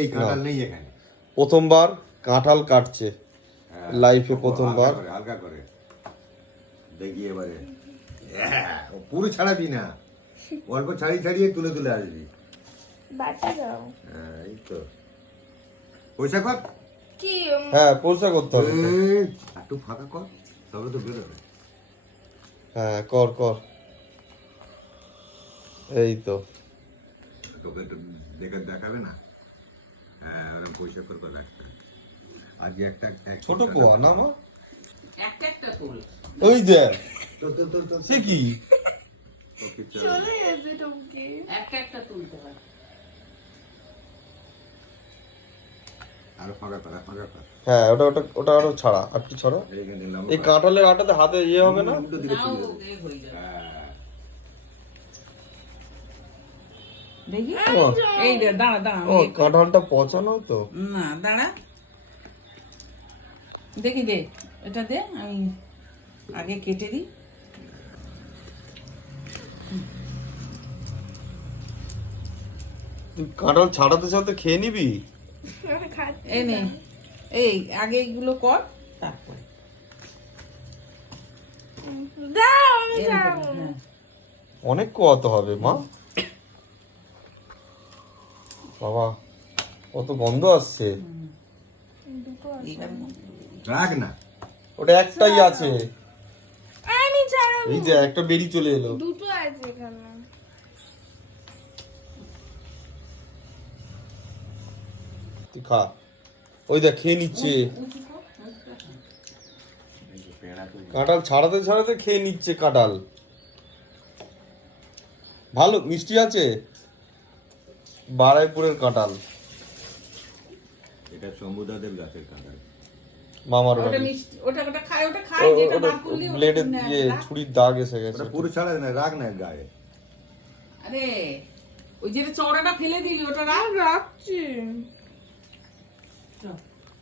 এই কাঁঠাল নেই এখানে। প্রথমবার কাঁঠাল কাটছে লাইফে, প্রথমবার। হালকা করে দেখি এবারে। পুরো ছাড়াবি না, অল্প ছাড়িয়ে তুলে তুলে আসবি। এই তো পয়সা কর কি হ্যাঁ, পয়সা করতে হবে তো। একটু ফাঁকা কর, তবে তো বেরোবে। হ্যাঁ, কর কর, এই তো। তোকে একটু দেখাবে না? হ্যাঁ, ওরকম পয়সা করে একটা আজকে একটা ছোট কোয়া না মা, একটা তুল। ওই দেখ তো সে কি চলে গেছে টমকে। একটা তুলতে হয়। আরো ফাঁকা কর। হ্যাঁ, ওটা ওটা ওটা আরো ছাড়া, আর কি ছাড়া। এইখানে লম্বা এই কাঁঠালের আটাতে হাতে ইয়ে হবে না? উল্টো দিকে নাও চলে যাবে। এ হয়ে যাবে। হ্যাঁ। দেখি ও, এই রে, দাঁড়া দাঁড়া ও কাঁঠালটা পচানো তো। না দাঁড়া, দেখি দে, এটা দে, আমি আগে কেটে দিই। তুই কাঁঠাল ছাড়াতে ছাড়াতে খেয়ে নিবি। এই নে, এই আগে এইগুলো কর, তারপরে দাও আমি এরকম, যাবো। হ্যাঁ। অনেক কোয়াতে হবে মা। বাবা, কত গন্ধ আসছে। এইবার রাখ না। ওটা একটাই আছে, আমি ছাড়াবো। এই যে একটা বেরিয়ে চলে এলো। দুটো আছে এখানে। তুই খা, ওই দেখ খেয়ে নিচ্ছে। কাঁঠাল ছাড়াতে ছাড়াতে খেয়ে নিচ্ছে কাঁঠাল। ভালো মিষ্টি আছে, বারাইপুরের কাঁঠাল, এটা শম্ভুদাদের গাছের কাঁঠাল। মামার ওটা বাড়ি। মিষ্টি, ওটা খায়, যেটা বার করলি ওটা ব্লেডের না, দিয়ে রাখ। ছুরির দাগ এসে গেছে। ওটা পুরো ছাড়া না, রাখ না গায়ে। আরে ওই যেটা চওড়াটা ফেলে দিলি ওটা রাখ। রাখছি।